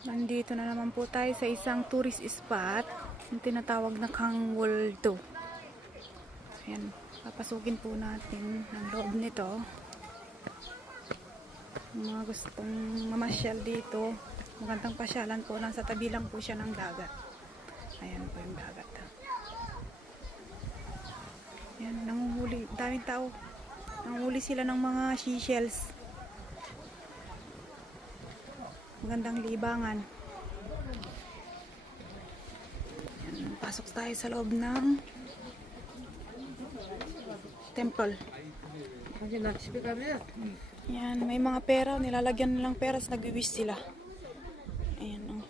Nandito na naman po tayo sa isang tourist spot, yung tinatawag na Kangwoldo. Ayan, papasukin po natin ang loob nito. Yung mga gustong mamasyal dito, magandang pasyalan po, nasa tabi lang po siya ng dagat. Ayan po yung dagat. Ayan, nanguhuli, daming tao. Nanguhuli sila ng mga seashells. Magandang libangan. Ayan, pasok tayo sa loob ng temple. Ayan, may mga pera, nilalagyan nilang pera, nag-wish sila. Ayan, oh.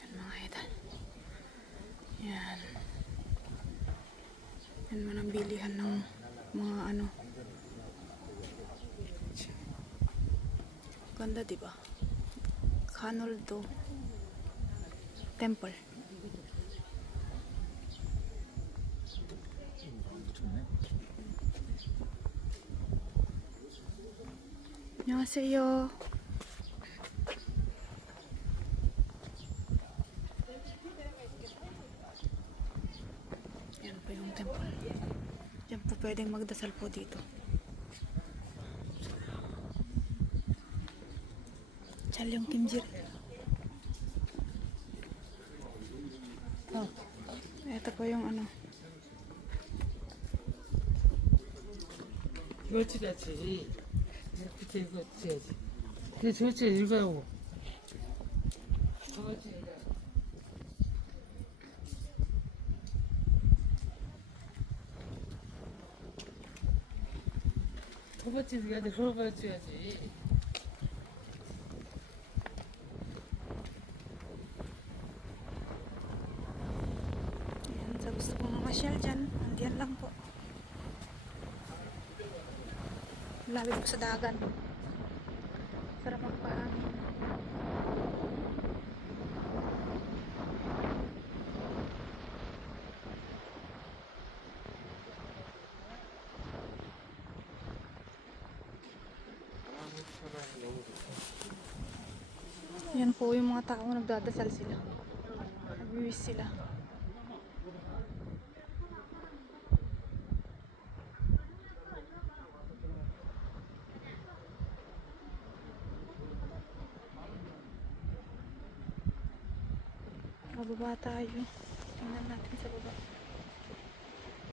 Ayan mga idol. Ayan. Ayan man ang bilihan ng mga ano. Ganda, diba? Kangwoldo Temple. 안녕하세요. Yan po yung temple. Yan po pwedeng magdasal po dito. Chalyong Kimjir. Oh. Ito po yung ano. 그렇지. 이렇게 이거 줘야지. 그래 좋지 읽어요. 허벅지 줘야지. 허벅지 줘야지. Yan, sa gusto kong mamasyal dyan, nandiyan lang po. Malapit po sa dagat. Sarap magpahangin. Yan po yung mga tao nagdadasal sila. Nag-wish sila. Bababa tayo. Tingnan natin sa baba.